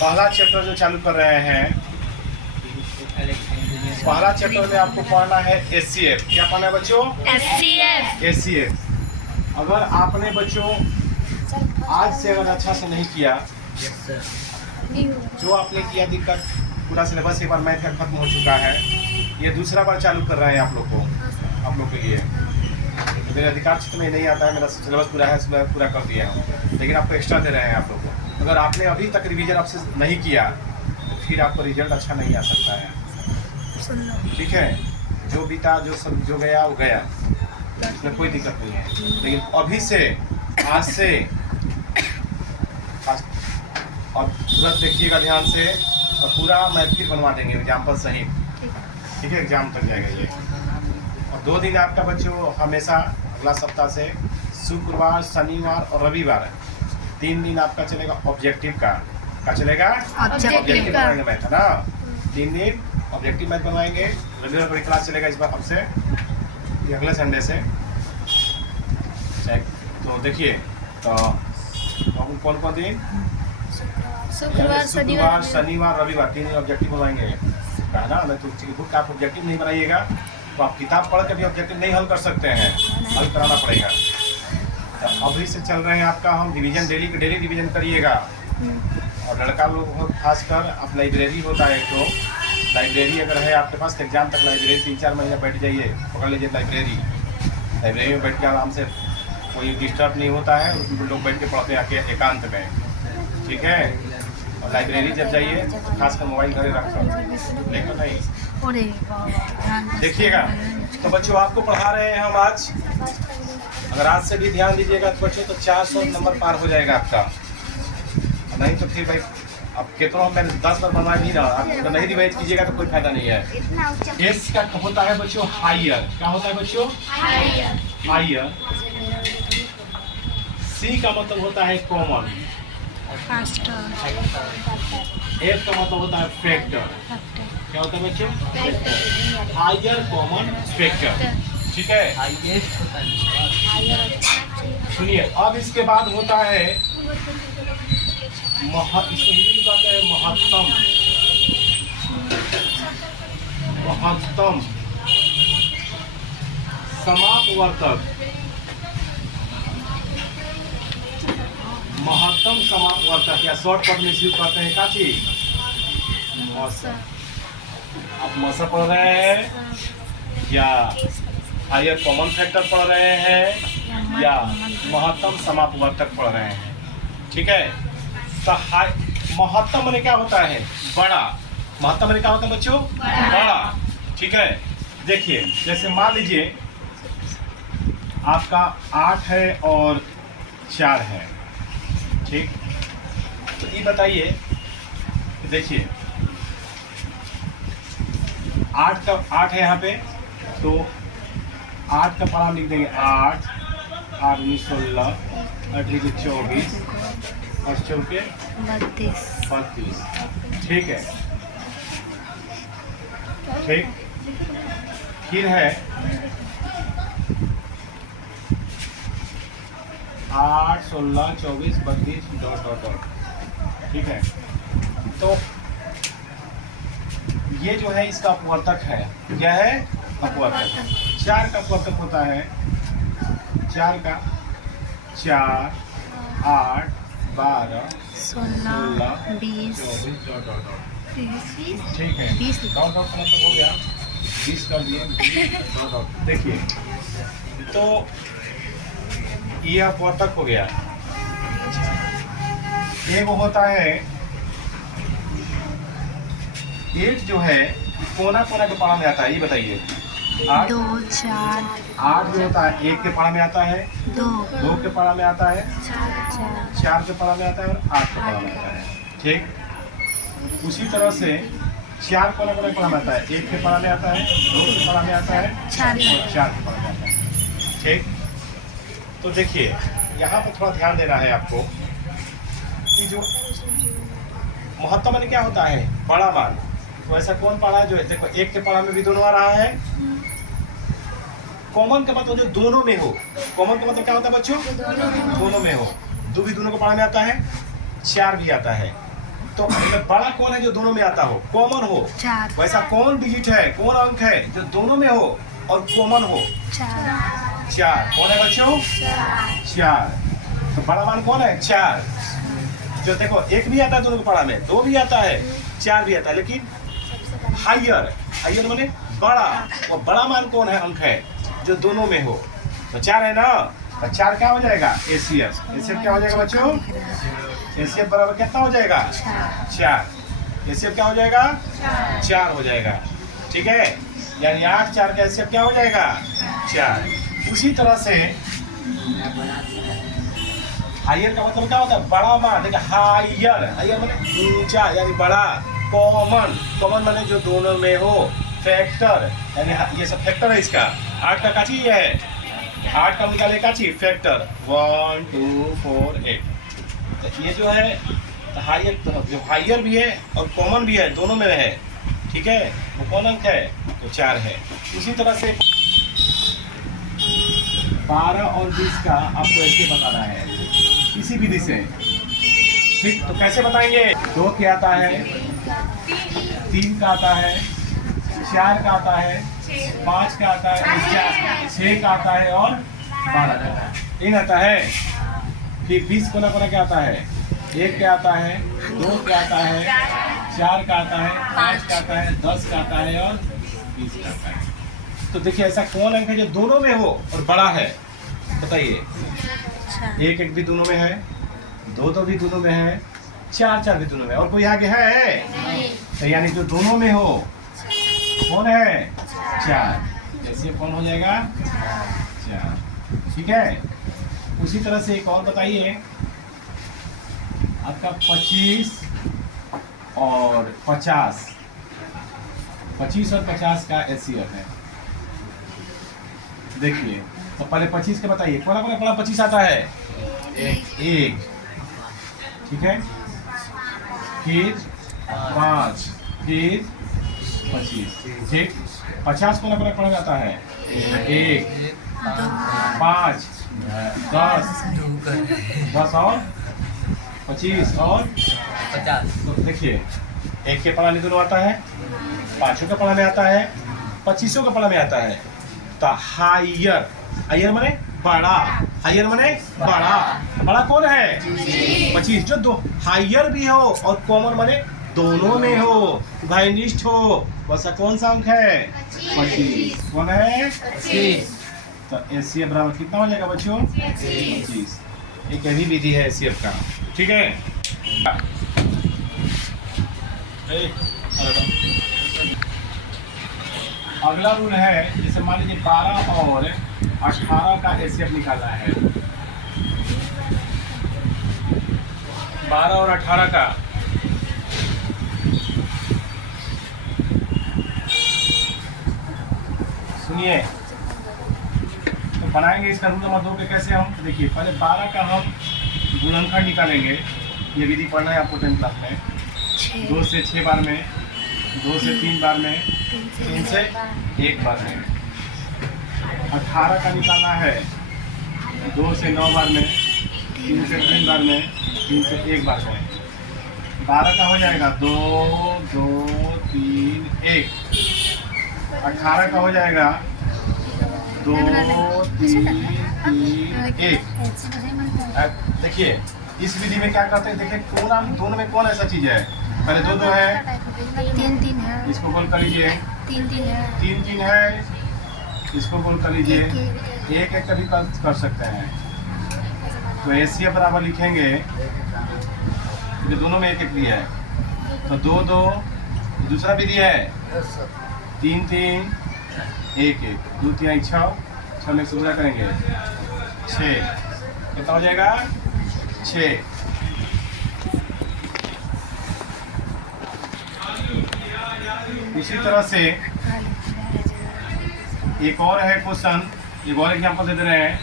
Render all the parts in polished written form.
पहला चैप्टर जो चालू कर रहे हैं, पहला चैप्टर में आपको पढ़ना है SCF। क्या पढ़ना है बच्चों? SCF। अगर आपने बच्चों आज से अगर अच्छा से नहीं किया, जो आपने किया दिक्कत, पूरा सिलेबस एक बार मैथ का खत्म हो चुका है, ये दूसरा बार चालू कर रहे हैं आप लोग को, आप लोग के लिए। मेरे अधिकार क्षेत्र में नहीं आता है, मेरा सिलेबस पूरा है, पूरा कर दिया हूँ, लेकिन आपको एक्स्ट्रा दे रहे हैं आप लोग को। अगर आपने अभी तक रिवीजन आपसे नहीं किया तो फिर आपका रिजल्ट अच्छा नहीं आ सकता है, ठीक है। जो बीता, जो गया वो गया, इसमें कोई दिक्कत नहीं है। लेकिन अभी से, आज से और तुरंत देखिएगा ध्यान से, और पूरा मैथ फिर बनवा देंगे एग्जाम्पल सहित, ठीक है। एग्जाम तक जाएगा ये। और 2 दिन आपका बच्चों हमेशा अगला सप्ताह से शुक्रवार, शनिवार और रविवार 3 दिन आपका चलेगा ऑब्जेक्टिव का। क्या चलेगा? ऑब्जेक्टिव बनाएंगे मैथ, है ना। 3 दिन ऑब्जेक्टिव मैथ बनवाएंगे। रविवार पर क्लास चलेगा इस बार अब से, अगले संडे से। तो देखिए, तो कौन कौन दिन? शुक्रवार, शनिवार, रविवार 3 दिन ऑब्जेक्टिव बनवाएंगे, है ना। मैं तो बुक आप ऑब्जेक्टिव नहीं बनाइएगा तो आप किताब पढ़ के भी ऑब्जेक्टिव नहीं हल कर सकते हैं, हल कराना पड़ेगा। तो अभी से चल रहे हैं आपका हम रिवीजन, डेली रिवीजन करिएगा। और लड़का लोग खासकर आप लाइब्रेरी होता है, तो लाइब्रेरी अगर है आपके पास, एग्जाम तक लाइब्रेरी 3-4 महीने बैठ जाइए, पकड़ लीजिए लाइब्रेरी में बैठ के आराम से, कोई डिस्टर्ब नहीं होता है, उसमें लोग बैठ के पढ़ते हैं आके एकांत में, ठीक है। और लाइब्रेरी जब जाइए तो खासकर मोबाइल घरे रखकर, लेकिन नहीं देखिएगा। तो बच्चों आपको पढ़ा रहे हैं हम आज, अगर आज से भी ध्यान दीजिएगा तो बच्चों तो 400 नंबर पार हो जाएगा आपका। नहीं तो फिर भाई अब कितना मैंने 10 बार बनवा भी ना, आप नहीं रिवाइज कीजिएगा तो कोई फायदा नहीं है। एस का होता है बच्चों हायर। क्या होता है बच्चों? हायर। सी का मतलब होता है कॉमन। एफ का मतलब होता है फैक्टर। क्या होता है बच्चों? हायर कॉमन फैक्टर, ठीक है। सुनिए, अब इसके बाद होता है इसको हिंदी में कहते हैं महत्तम। समापवर्तक। महत्तम समापवर्तक या शॉर्टकट में इसे कहते हैं क्या चीज? मौसम। आप मौसम पढ़ रहे हैं या हायर कॉमन फैक्टर पढ़ रहे हैं या महत्तम समापवर्तक पढ़ रहे हैं, ठीक है। तो महत्तम माने क्या होता है? बड़ा। महत्तम माने क्या होता है बच्चों? बड़ा, ठीक है। देखिए, जैसे मान लीजिए आपका 8 है और 4 है, ठीक। तो ये बताइए, देखिए 8 है यहाँ पे, तो 8 का पारा लिख देंगे 8, 8 19 16, 8 24 और 4 32, ठीक है, ठीक। फिर है 8 16 24 32 डॉट, ठीक है। तो ये जो है इसका अपवर्तक है, क्या है? अपवर्तक। 4 का अपवर्तक होता है 4 का 4, 8, 12, 16, 20, 30, ठीक है। डॉट डॉट का मतलब हो गया 20 कर दिए, डॉट डॉट। देखिए, तो ये अपवर्तक हो गया। ये वो होता है 8 जो है कोना कोना के पारा में आता है, ये बताइए। 8 2 4 8 जो होता है 1 के पारा में आता है, 2 के पारा में आता है, 4 के पारा में आता है और 8 के पारा में आता है, ठीक। उसी तरह से 4 कोना कोना के पारा में आता है, 1 के पारा में आता है, 2 के पारा में आता है, 4 के पारा में आता है, ठीक। तो देखिए यहाँ पर थोड़ा ध्यान देना है आपको कि जो महत्तम माने क्या होता है? बड़ा मान। तो ऐसा कौन पारा है जो है? देखो 1 के पारा में भी दोनों आ रहा है। कॉमन का मतलब जो दोनों में हो। कॉमन का मतलब क्या होता है बच्चों? दोनों में हो। 2 भी दोनों को पारा में आता है, 4 भी आता है, तो बड़ा कौन है जो दोनों में आता हो, कॉमन हो? वैसा कौन डिजिट है, कौन अंक है जो दोनों में हो और कॉमन हो? 4। कौन है बच्चों? 4। तो बड़ा मान कौन है? 4। जो देखो 1 भी आता है दोनों को बड़ा में, 2 भी आता है, 4 भी आता है, लेकिन हाइयर माने बड़ा। वो बड़ा मान कौन है, अंक है जो दोनों में हो? तो 4 है ना। तो 4 क्या हो जाएगा? एसीएफ क्या हो जाएगा बच्चों? एसीएफ बराबर कितना हो जाएगा? 4। एसीएफ क्या हो जाएगा? 4 हो जाएगा। ठीक है, यानी 8 4 का एसीएफ क्या हो जाएगा? 4। उसी तरह से हाइयर का मतलब क्या होता है? बड़ा मान। देखिए हाइयर माने ऊंचा यानी बड़ा। कॉमन माने जो दोनों में हो। फैक्टर यानी ये सब फैक्टर है इसका। 8 का काची है, 8 का निकाले काची फैक्टर 1 2 4 8। तो ये जो है हाइयर, जो हाइयर भी है और कॉमन भी है, दोनों में है। ठीक है, वो कौन अंक है? तो 4 है। उसी तरह से 12 और 20 का आपको ऐसे बताना है इसी विधि से। ठीक, तो कैसे बताएंगे? 2 क्या आता है, 3 का आता है, 4 का आता है, 5 का आता है, 6 का आता है और 12 का आता है। 3 आता है। फिर 20 कोना क्या आता है? 1 क्या आता है, 2 क्या आता है, 4 का आता है, 5 का आता है, 10 का आता है और 20 का आता है। तो देखिए ऐसा कौन अंक है जो दोनों में हो और बड़ा है? बताइए। 1 1 भी दोनों में है, 2 2 भी दोनों में है, 4 4 भी दोनों में, और कोई आगे है? तो यानी जो दोनों में हो कौन है? 4। ऐसे कौन हो जाएगा? 4। ठीक है। उसी तरह से एक और बताइए। आपका 25 और 50, 25 और 50 का एचसीएफ है। देखिए, तो पहले 25 के बताइए। कौन बड़ा 25 आता है? 1। ठीक है, फिर 5, फिर 25। ठीक, 50 को पड़ा जाता है 1 5 10 और 25 और 50। तो देखिए 1 के पढ़ा में दोनों आता है, 5 के पढ़ा में आता है, 25 के पढ़ा में आता है। तो हाइयर माने बड़ा, हाइयर माने बड़ा कौन है? 25। जो दो हाइयर भी हो और कॉमन माने दोनों में हो, भाईनिष्ठ हो, वैसा कौन सा अंक है? 25। कौन है? 25। तो एचसीएफ बराबर कितना हो जाएगा बच्चों? 25। एक यही विधि है एचसीएफ का। ठीक है। अगला रूल है, जैसे मान लीजिए 12 और 18 का एचसीएफ निकालना है। 12 और 18 का सुनिए, तो बनाएंगे इसका रूल नंबर 2 पे कैसे हम? देखिए पहले 12 का हम गुणनखंड निकालेंगे। ये विधि पढ़ना है आपको 10th क्लास में। 2 से 6 बार में, 2 से 3 बार में, 3 से 1 बार में। 18 का निकालना है 2 से 9 बार में, 3 से 3 बार में, 3 से 1 बार में। 12 का हो जाएगा 2 2 3 1। 18 का हो जाएगा 2 3 1। देखिए इस विधि में क्या करते हैं? देखिए कौन दोनों में कौन ऐसा चीज है? पहले 2 2 है, 3 3 है, इसको गोल कर लीजिए। 3 3 है, 3 3 है, इसको गोल कर लीजिए। 1 1 का भी कर सकते हैं। तो एचसीएफ बराबर लिखेंगे, तो दोनों में 1 1 दिया है, तो 2 2। दूसरा विधि है 3 3 1 1, 2 3 6, 6 में से गुणा करेंगे 6। कितना हो जाएगा? 6। इसी तरह से एक और है क्वेश्चन, एक और एग्जाम्पल दे दे रहे हैं।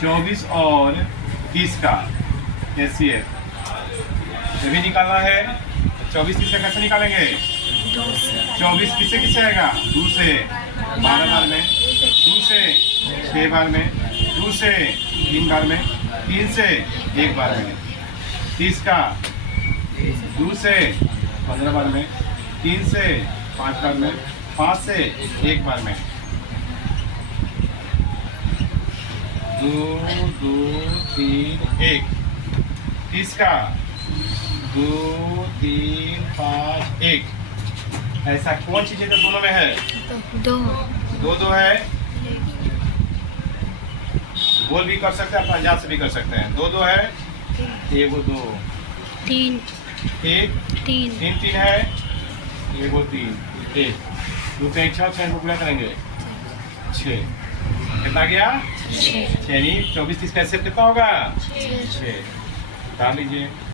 24 और 20 का एचसीएफ ये भी निकालना है। 24 किससे कैसे निकालेंगे? 24 किससे आएगा? 2 से 12 बार में, 2 से 6 बार में, 2 से 3 बार में, 3 से 1 बार में। 30 का 2 से 15 बार में, 3 से 5 बार में, 5 से 1 बार में। 2 2 3 1। 30 का 2 3 5 1। ऐसा कौन सी चीज़ दोनों में है? 2 2 है। गोल भी कर सकते हैं, अपना अंदाज से भी कर सकते हैं। 2 है। 1 2 3 1 3 3 है। 1 3 1 2 3 6 6 को गुणा करेंगे 6। कितना गया? 6 नहीं 24 30 का हिसाब कितना होगा? 6। डाल लीजिए।